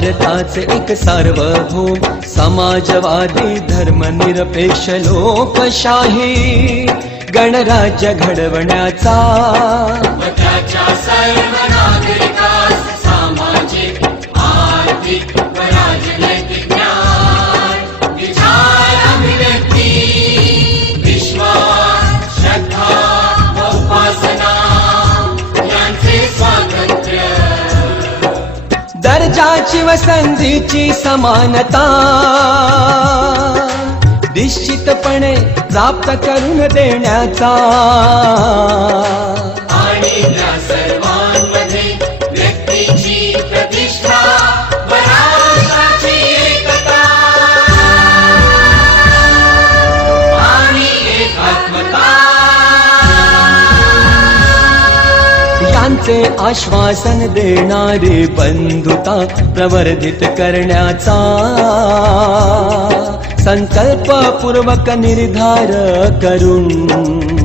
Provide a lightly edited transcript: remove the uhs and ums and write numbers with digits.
भारताचे एक सार्वभौम समाजवादी धर्मनिरपेक्ष लोकशाही गणराज्य घडवण्याचा व त्याच्या सर्व नागरिकास सामाजिक आर्थिक व राजनैतिक न्याय विचार अभिव्यक्ती विश्वास श्रद्धा व उपासना यांचे स्वातंत्र्य दर्जाची व संधीची समानता निश्चितपणे प्राप्त करून देण्याचा आणि त्या सर्वांमध्ये व्यक्तीची प्रतिष्ठा व राष्ट्राची एकता आणि एकात्मता यांचे आश्वासन देणारी बंधुता प्रवर्धित करण्याचा संकल्पपूर्वक निर्धार करून